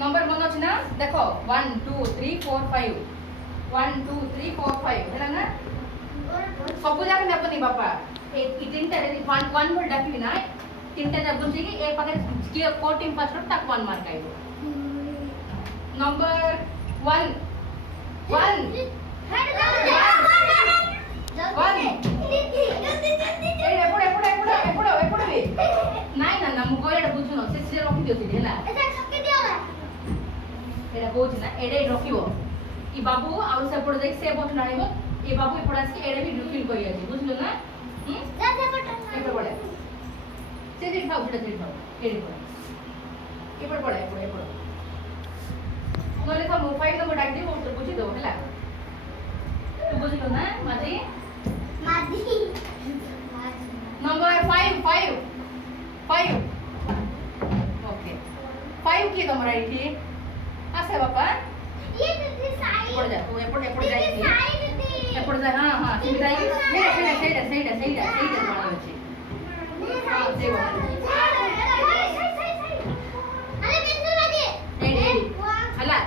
Number मन अच्छी ना देख 1 2 3 4 5 1 2 3 4 5 है ना सब जाक नेपनी बापा ए तीनटा वन वन बोल डाकिबी ना तीनटा जब बुझी कि ए पाखे के को टीम फर्स्ट तक 1 मार्क आइबो नंबर 1 1 ନାଇଁ ନା ନା ମୁଁ କହିବାଟା ବୁଝୁନ ସେ ସିଏ ରଖିଦିଅନ୍ତି ହେଲା ଏଇଟା କହୁଛି ନା ଏଇଟା ରଖିବ ଇ ବାବୁ ଆଉ ସେପଟେ ଯାଇକି ସେ ବଟନ ଆଣିବ ଏ ବାବୁ ଏପଟେ ଆସିକି ଏଇଟା ବି ଫିଲ୍ କରି ଅଛି ବୁଝିଲ ନା ଏପଟେ ପଡେ ସେ ସେଠି ଥାଉ ସେଟା ସେଠି ଥାଉ ଏଇଠି ପଡେ ଏପଟେ ପଡେ ଏପଟେ ଏପଟେ ନହେଲେ ତ ମୋ ଫାଇଲ ନମ୍ବର ଡାକି ଦେବ ତୋ ବୁଝି ଦେବ ହେଲା ତୁ ବୁଝିଲ ନା ମାଝି नंबर 5 5 5 ओके 5 की तमरा इठी आसे बापा ये तो साइड पड़ जा तू एपड़ जाई थी एपड़ जा हां हां तू जाई सेटा माने अछि हां देव अरे बिंदु लागे एडी हला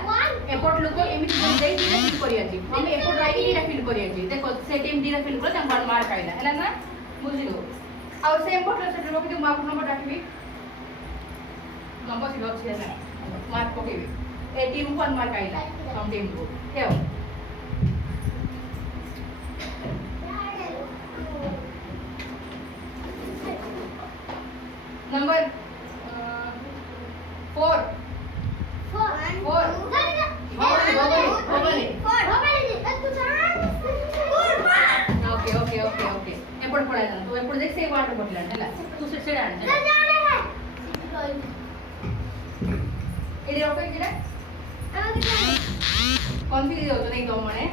एपड़ लोक एमिति जाई दिना फिल करी अछि हम एपड़ राई दिना फिल करी अछि देखो से टीम दिना फिल कर तम मार्क आइला हला ना बुझिलो और सेम बोतल से रोक दे मार्क नंबर डाकिबी नंबर से अच्छे है मार्क पकेबी ए टीम 1 मार्क आइला हम टीम को हेओ number 4 okay okay okay okay एपड़ पड़ा जा तो एपड़ देख से वाटर बोतल है तू से सेड आने एडी रखो किरा कंफ्यूज हो तो नहीं तो मने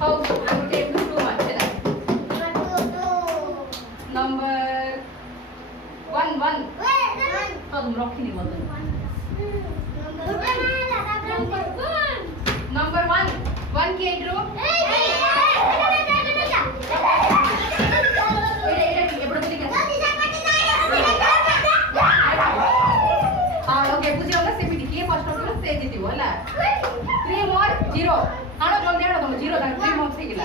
हाउ हम टेक 2 मार्क है नंबर 1 1 तो तुम रखी नहीं बोतल नंबर 1 की एड्रो ओके बुझियो ना सेमिति के फर्स्ट ऑफ से जीतिबो हला 3 मोर 0 हानो जल्दी हानो तुम 0 ता 3 मार्क्स हे गेला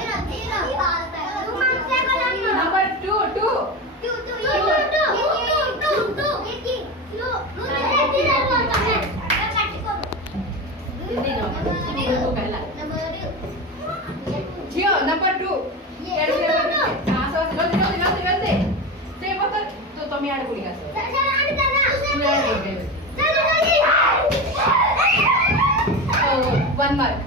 नंबर 2 2 जियो नंबर 2 हां सो जल्दी से बोतल तो तुम यार बोली का वन मार्क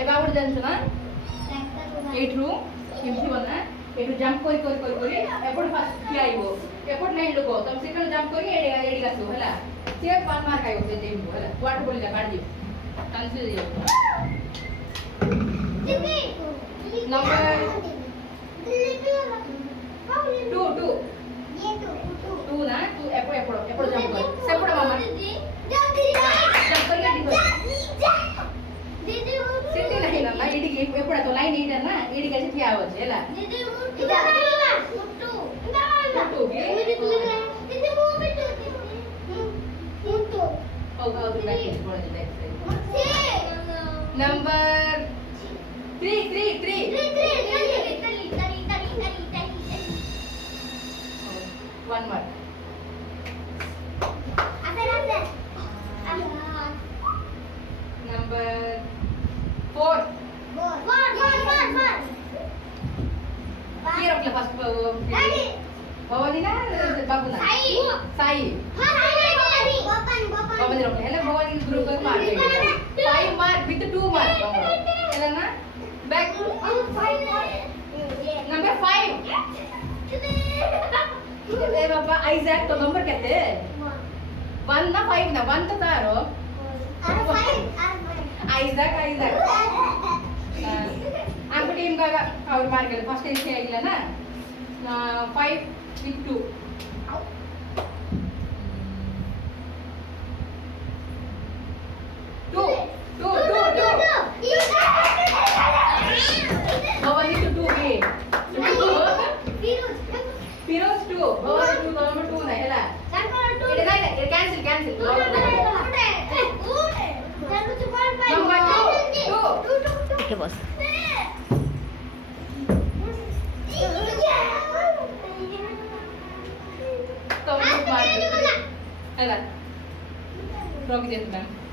एबाउट जानछ ना एठरू केमथि बना एठू जंप करी एपट फास्ट खियाइबो एपट नहीं लोको तब सेकंड जंप करी एडी गासो हला से 5 मार्क आइबो से देबो हला वाट बोलिला काट दी कंफ्यूज हो नंबर 2 2 ये 2 ना तू एपड़ जंप कर सेपड़ मामा जंप कर दीदी सिटी नहीं ना एडी के एपड़ तो लाइन एडी ना एडी का ठिया हो छेला दीदी मुट्टू मुट्टू दीदी मुट्टू ओ बैक बोल दे नंबर 3 1 मार्क नंबर 4 ये रखले फर्स्ट भवानी ना बाबू ना साई भवानी रखले हेले भवानी ग्रुप में मार दे 5 मार्क विथ 2 मार्क हेले ना बैक नंबर 5 ए बाबा आइजैक तो नंबर कहते 1 ना 5 ना 1 तो तारो आइजैक आपको टीम का और मार गए फर्स्ट टीम से आइला ना 5 with 2 2 ଟିକେ ବସ। ତମକୁ ମାର ହେଲା ରଖିଦିଅନ୍ତୁ ମ୍ୟାମ୍।